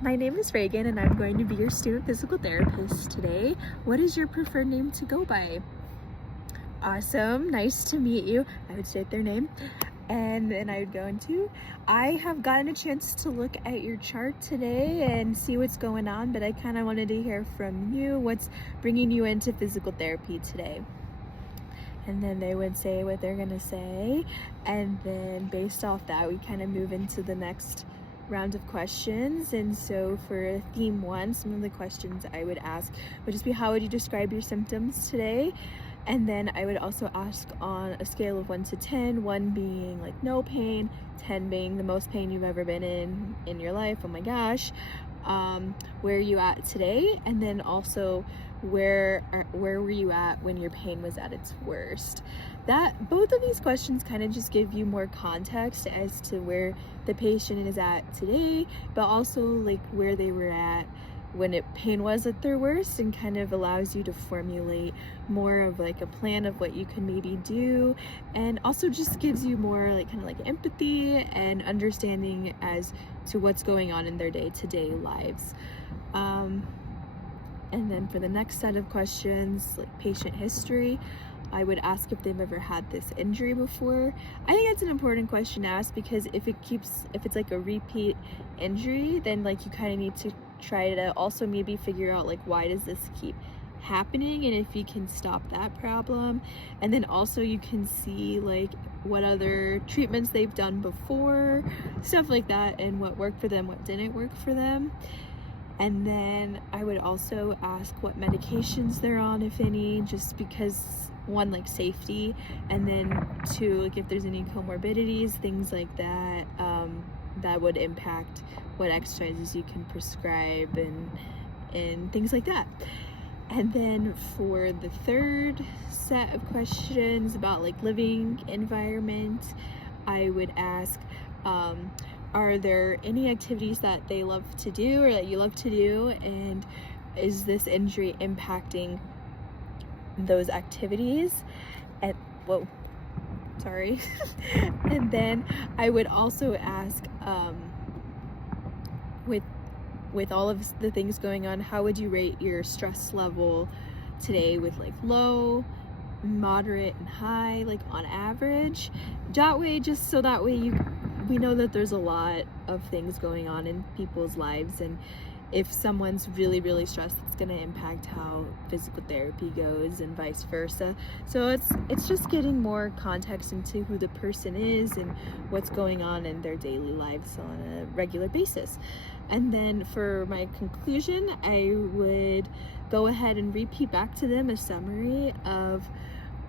My name is Reagan and I'm going to be your student physical therapist today. What is your preferred name to go by? Awesome, nice to meet you. I would state their name and then I would go into, I have gotten a chance to look at your chart today and see what's going on, but I kind of wanted to hear from you what's bringing you into physical therapy today. And then they would say what they're gonna say, and then based off that we kind of move into the next round of questions. And so for theme 1, some of the questions I would ask would just be, how would you describe your symptoms today? And then I would also ask on a scale of 1 to 10, 1 being like no pain, 10 being the most pain you've ever been in your life, oh my gosh, where are you at today? And then also where were you at when your pain was at its worst? That both of these questions kind of just give you more context as to where the patient is at today, but also like where they were at when pain was at their worst, and kind of allows you to formulate more of like a plan of what you can maybe do, and also just gives you more like kind of like empathy and understanding as to what's going on in their day-to-day lives. And then for the next set of questions, like patient history, I would ask if they've ever had this injury before. I think that's an important question to ask, because if it's like a repeat injury, then like you kind of need to try to also maybe figure out like, why does this keep happening, and if you can stop that problem. And then also you can see like what other treatments they've done before, stuff like that, and what worked for them, what didn't work for them. And then I would also ask what medications they're on, if any, just because, 1, like safety, and then 2, like if there's any comorbidities, things like that, that would impact what exercises you can prescribe and things like that. And then for the third set of questions about like living environment, I would ask, are there any activities that they love to do or that you love to do, and is this injury impacting those activities? And sorry. And then I would also ask, with all of the things going on, how would you rate your stress level today, with like low, moderate, and high, like on average? That way, just so that way we know that there's a lot of things going on in people's lives, and if someone's really, really stressed, it's going to impact how physical therapy goes, and vice versa. So it's just getting more context into who the person is and what's going on in their daily lives on a regular basis. And then for my conclusion, I would go ahead and repeat back to them a summary of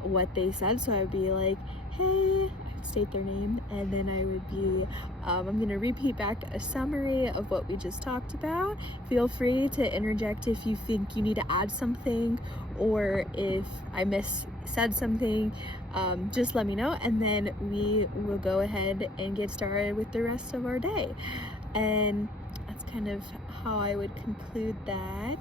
what they said. So I would be like, hey, I would state their name, and then I would be, I'm going to repeat back a summary of what we just talked about. Feel free to interject if you think you need to add something, or if I said something, just let me know, and then we will go ahead and get started with the rest of our day. And that's kind of how I would conclude that.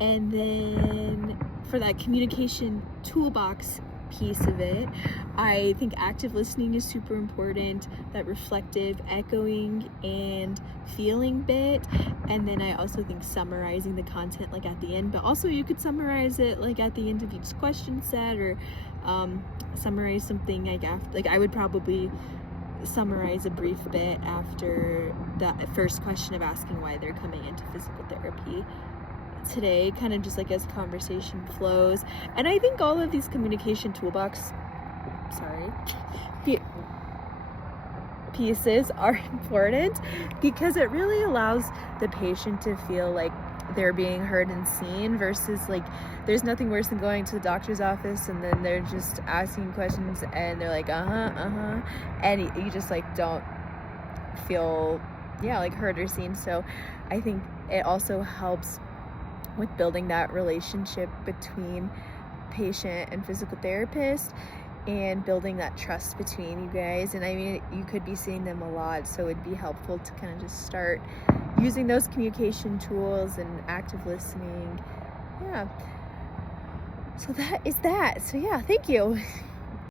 And then for that communication toolbox piece of it, I think active listening is super important, that reflective, echoing, and feeling bit. And then I also think summarizing the content like at the end, but also you could summarize it like at the end of each question set, or summarize something like after, like I would probably summarize a brief bit after that first question of asking why they're coming into physical therapy today, kind of just like as conversation flows. And I think all of these communication toolbox pieces are important, because it really allows the patient to feel like they're being heard and seen, versus like there's nothing worse than going to the doctor's office and then they're just asking questions and they're like and you just like don't feel like heard or seen. So I think it also helps with building that relationship between patient and physical therapist, and building that trust between you guys. And I mean, you could be seeing them a lot, so it'd be helpful to kind of just start using those communication tools and active listening. So that is that. So yeah, thank you.